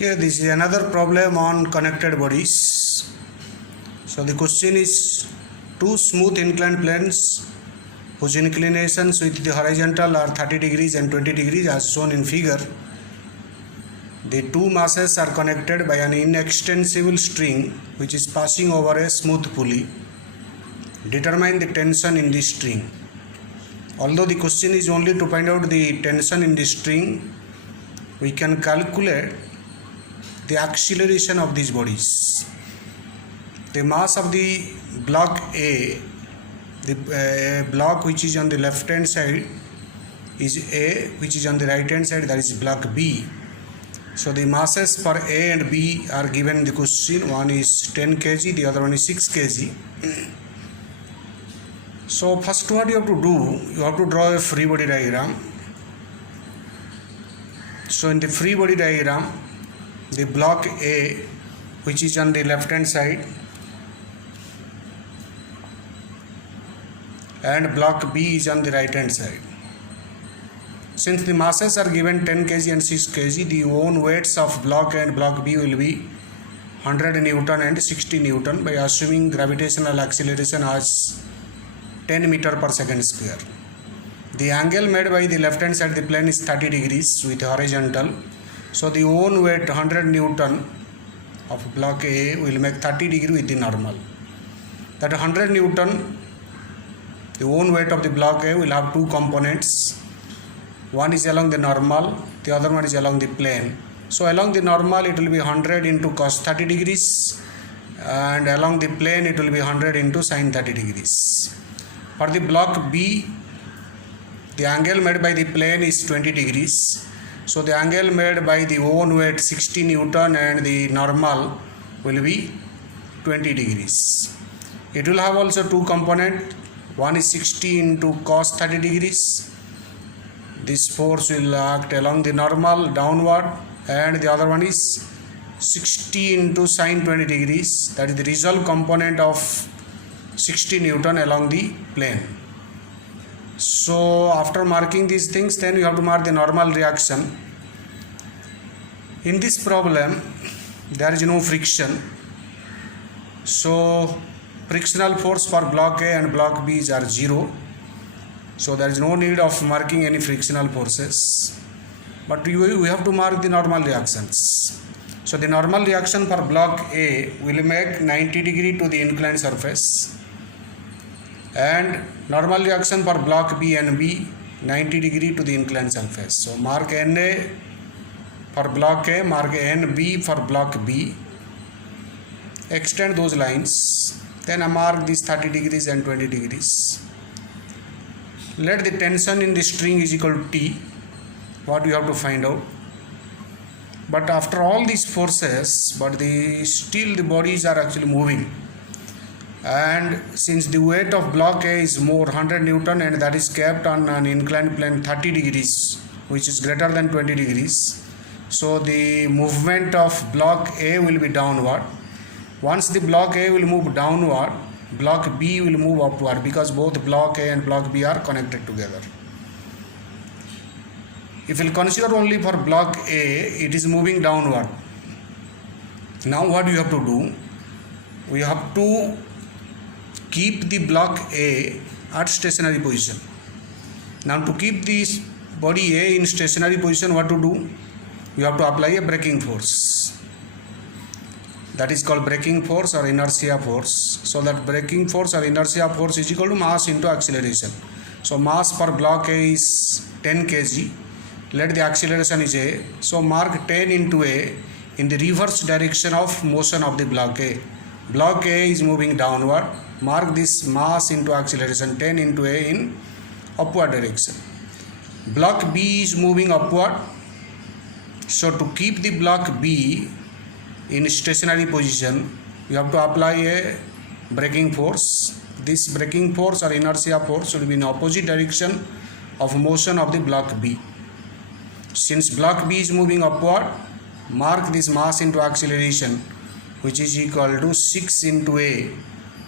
Yeah, this is another problem on connected bodies. So the question is two smooth inclined planes whose inclinations with the horizontal are 30 degrees and 20 degrees as shown in figure. The two masses are connected by an inextensible string which is passing over a smooth pulley. Determine the tension in the string. Although the question is only to find out the tension in the string, we can calculate the acceleration of these bodies. The mass of the block A, the block which is on the left hand side is A, which is on the right hand side, that is block B. So the masses for A and B are given in the question. One is 10 kg, the other one is 6 kg. So first what you have to do, you have to draw a free body diagram. So in the free body diagram, the block A, which is on the left hand side, and block B is on the right hand side. Since the masses are given 10 kg and 6 kg, the own weights of block A and block B will be 100 Newton and 60 Newton by assuming gravitational acceleration as 10 meter per second square. The angle made by the left hand side of the plane is 30 degrees with horizontal. So the own weight 100 Newton of block A will make 30 degree with the normal. That 100 Newton, the own weight of the block A will have two components. One is along the normal, the other one is along the plane. So along the normal it will be 100 into cos 30 degrees, and along the plane it will be 100 into sin 30 degrees. For the block B, the angle made by the plane is 20 degrees. So the angle made by the own weight 60 Newton and the normal will be 20 degrees. It will have also two components. One is 60 into cos 30 degrees. This force will act along the normal downward, and the other one is 60 into sin 20 degrees. That is the result component of 60 Newton along the plane. So after marking these things, then you have to mark the normal reaction. In this problem, there is no friction. So frictional force for block A and block B are 0. So there is no need of marking any frictional forces. But we have to mark the normal reactions. So the normal reaction for block A will make 90 degree to the inclined surface, and normal reaction for block B and B 90 degree to the inclined surface. So mark NA for block A, mark NB for block B, extend those lines, then I mark these 30 degrees and 20 degrees. Let the tension in the string is equal to T, what you have to find out. But after all these forces, still the bodies are actually moving. And since the weight of block A is more 100 Newton and that is kept on an inclined plane 30 degrees, which is greater than 20 degrees, so the movement of block A will be downward. Once the block A will move downward, block B will move upward, because both block A and block B are connected together. If we consider only for block A, it is moving downward. Now what you have to do? We have to keep the block A at stationary position. Now to keep this body A in stationary position, what to do? You have to apply a braking force. That is called braking force or inertia force. So that braking force or inertia force is equal to mass into acceleration. So mass for block A is 10 kg. Let the acceleration is A. So mark 10 into A in the reverse direction of motion of the block A. Block A is moving downward. Mark this mass into acceleration 10 into A in upward direction. Block B is moving upward. So to keep the block B in stationary position, you have to apply a braking force. This braking force or inertia force will be in opposite direction of motion of the block B. Since block B is moving upward, mark this mass into acceleration, which is equal to 6 into A.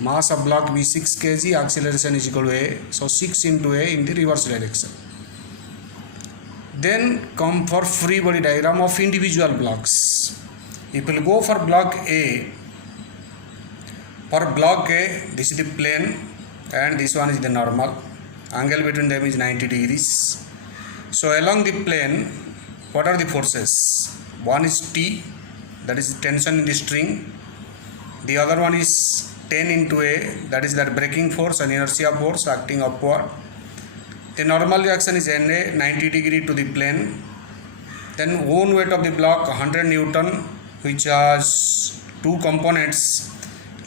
Mass of block B 6 kg, acceleration is equal to A. So 6 into A in the reverse direction. Then come for free body diagram of individual blocks. If we go for block A, for block A, this is the plane and this one is the normal. Angle between them is 90 degrees. So along the plane, what are the forces? One is T, that is tension in the string. The other one is 10 into A, that is that braking force and inertia force acting upward. The normal reaction is NA, 90 degree to the plane. Then own weight of the block 100 Newton, which has two components.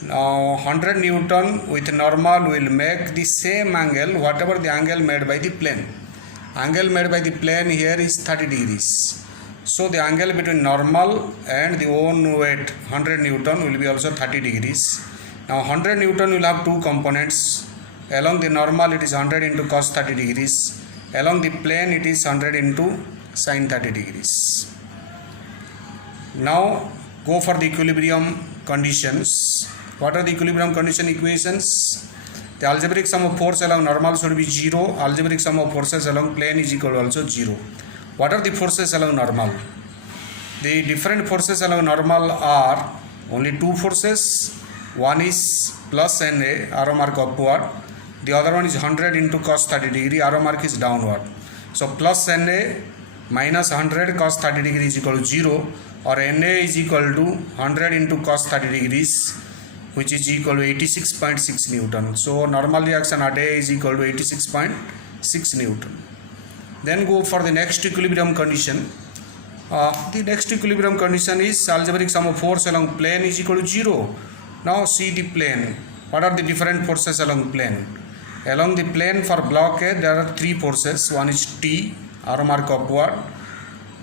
Now 100 Newton with normal will make the same angle, whatever the angle made by the plane. Angle made by the plane here is 30 degrees. So the angle between normal and the own weight 100 Newton will be also 30 degrees. Now 100 Newton will have two components. Along the normal it is 100 into cos 30 degrees. Along the plane it is 100 into sin 30 degrees. Now go for the equilibrium conditions. What are the equilibrium condition equations? The algebraic sum of force along normal should be 0. Algebraic sum of forces along plane is equal to also 0. What are the forces along normal? The different forces along normal are only two forces. One is plus NA, arrow mark upward. The other one is 100 into cos 30 degree, arrow mark is downward. So plus NA minus 100 cos 30 degree is equal to 0, or NA is equal to 100 into cos 30 degrees, which is equal to 86.6 Newton. So normal reaction at A is equal to 86.6 Newton. Then go for the next equilibrium condition. The next equilibrium condition is algebraic sum of force along plane is equal to 0. Now see the plane. What are the different forces along plane? Along the plane for block A there are three forces. One is T, arrow mark upward,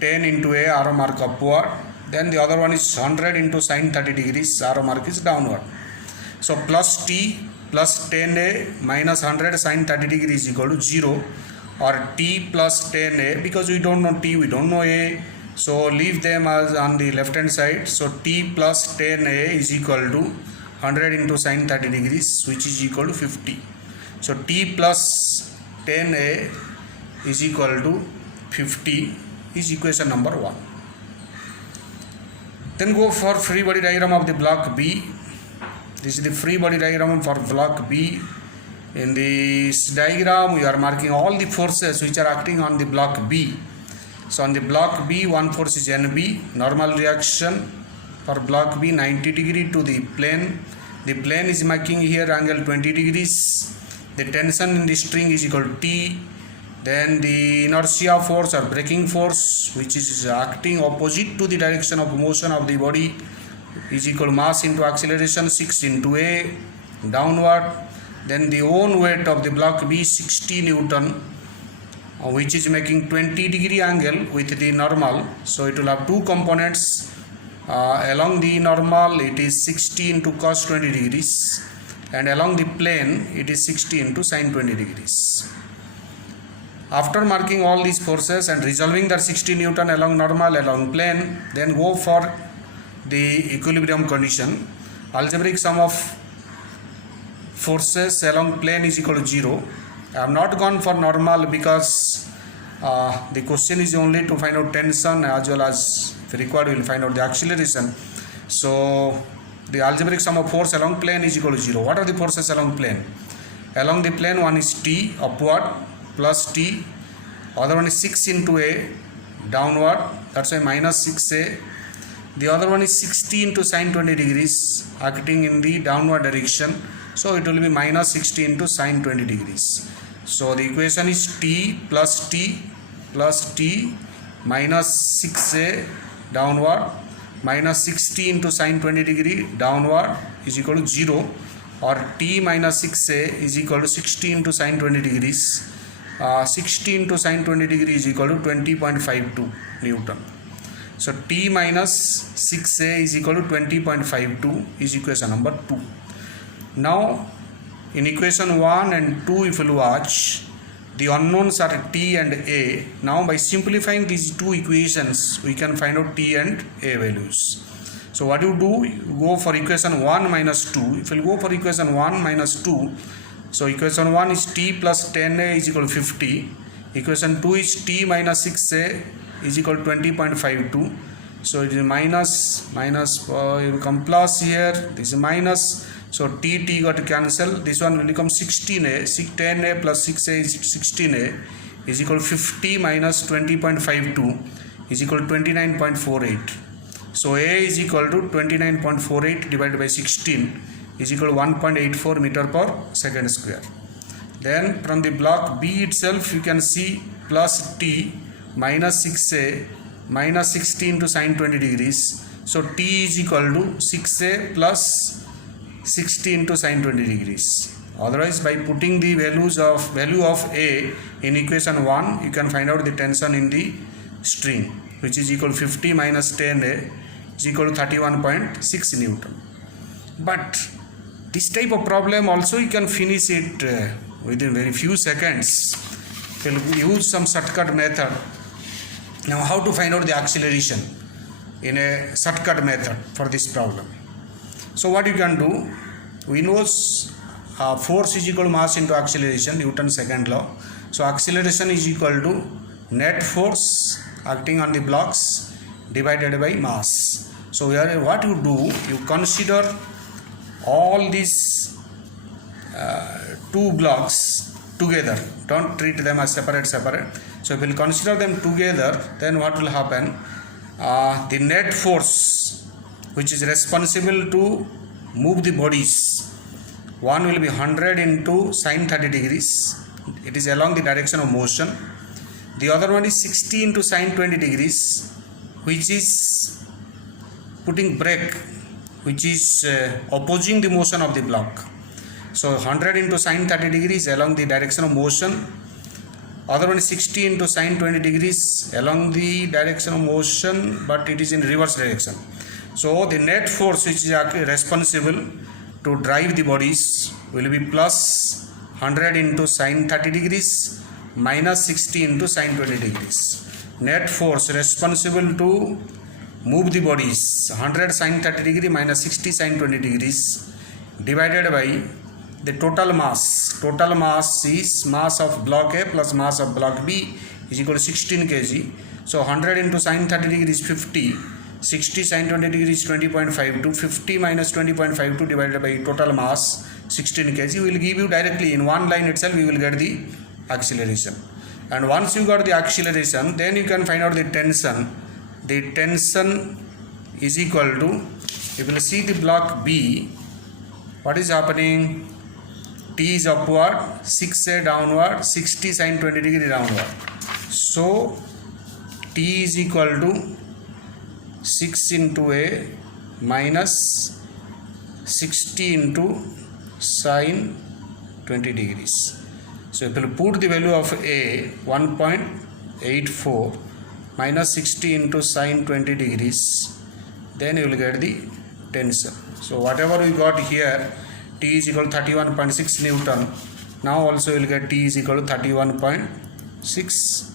10 into A, arrow mark upward. Then the other one is 100 into sin 30 degrees, arrow mark is downward. So plus T plus 10A minus 100 sin 30 degrees is equal to 0, or T plus 10A, because we don't know T, we don't know A, so leave them as on the left hand side. So T plus 10A is equal to 100 into sin 30 degrees, which is equal to 50. So T plus 10A is equal to 50 is equation number 1. Then go for free body diagram of the block B. This is the free body diagram for block B. In this diagram we are marking all the forces which are acting on the block B. So on the block B, one force is NB, normal reaction for block B 90 degree to the plane. The plane is making here angle 20 degrees. The tension in the string is equal to T. Then the inertia force or braking force, which is acting opposite to the direction of motion of the body, is equal to mass into acceleration 6 into A downward. Then the own weight of the block B 60 Newton, which is making 20 degree angle with the normal. So it will have two components. Along the normal it is 60 into cos 20 degrees, and along the plane it is 60 into sin 20 degrees. After marking all these forces and resolving that 60 Newton along normal, along plane, then go for the equilibrium condition. Algebraic sum of forces along plane is equal to 0. I have not gone for normal because the question is only to find out tension, as well as if required we will find out the acceleration. So the algebraic sum of force along plane is equal to 0. What are the forces along plane? Along the plane one is T upward plus T, other one is 6 into A downward, that's why minus 6A. The other one is 60 into sin 20 degrees acting in the downward direction, so it will be minus 60 into sin 20 degrees. So the equation is T plus T minus 6A downward minus 60 into sin 20 degree downward is equal to 0, or T minus 6A is equal to 60 into sin 20 degrees. 60 into sin 20 degree is equal to 20.52 Newton. So T minus 6A is equal to 20.52 is equation number 2. Now in equation 1 and 2, if you watch, the unknowns are T and A. Now by simplifying these two equations we can find out T and A values. So what you do, you go for equation 1 minus 2. If you go for equation 1 minus 2, so equation 1 is T plus 10A is equal to 50. Equation 2 is T minus 6A is equal to 20.52. So it is minus, you will come plus here, this is minus, so t got to cancel, this one will become 16a, 10a plus 6a is 16a is equal to 50 minus 20.52 is equal to 29.48. So a is equal to 29.48 divided by 16 is equal to 1.84 meter per second square. Then from the block B itself you can see plus t minus 6a minus 60 into sin 20 degrees. So t is equal to 6a plus 60 into sin 20 degrees. Otherwise, by putting the value of a in equation 1, you can find out the tension in the string, which is equal to 50 minus 10a is equal to 31.6 Newton. But this type of problem also you can finish it within very few seconds. We'll use some shortcut method. Now, how to find out the acceleration in a shortcut method for this problem? So what you can do, we know force is equal to mass into acceleration, Newton's second law. So acceleration is equal to net force acting on the blocks divided by mass. So here what you do, you consider all these two blocks together, don't treat them as separate. So if we will consider them together, then what will happen, the net force which is responsible to move the bodies, one will be 100 into sin 30 degrees, it is along the direction of motion. The other one is 60 into sin 20 degrees, which is putting brake, which is opposing the motion of the block. So 100 into sin 30 degrees along the direction of motion. Other one is 60 into sin 20 degrees along the direction of motion, but it is in reverse direction. So the net force which is responsible to drive the bodies will be plus 100 into sin 30 degrees minus 60 into sin 20 degrees. Net force responsible to move the bodies 100 sin 30 degree minus 60 sin 20 degrees divided by the total mass. Total mass is mass of block A plus mass of block B is equal to 16 kg. So 100 into sin 30 degree is 50, 60 sin 20 degree is 20.52, 50 minus 20.52 divided by total mass 16 kg will give you directly in one line itself, we will get the acceleration. And once you got the acceleration, then you can find out the tension. The tension is equal to, if you will see the block B, what is happening? T is upward, 6a downward, 60 sin 20 degree downward. So T is equal to 6 into a minus 60 into sin 20 degrees. So if you put the value of a 1.84 minus 60 into sin 20 degrees, then you will get the tension. So whatever we got here, T is equal to 31.6 Newton. Now also you will get T is equal to 31.6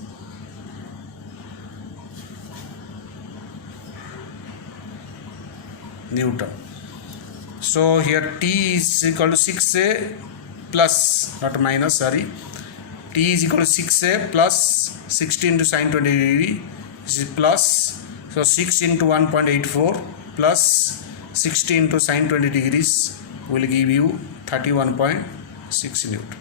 Newton. So here T is equal to 6a plus, not minus, sorry. T is equal to 6a plus 60 into sin 20 degree, this is plus. So 6 into 1.84 plus 60 into sin 20 degrees will give you 31.6 Newton.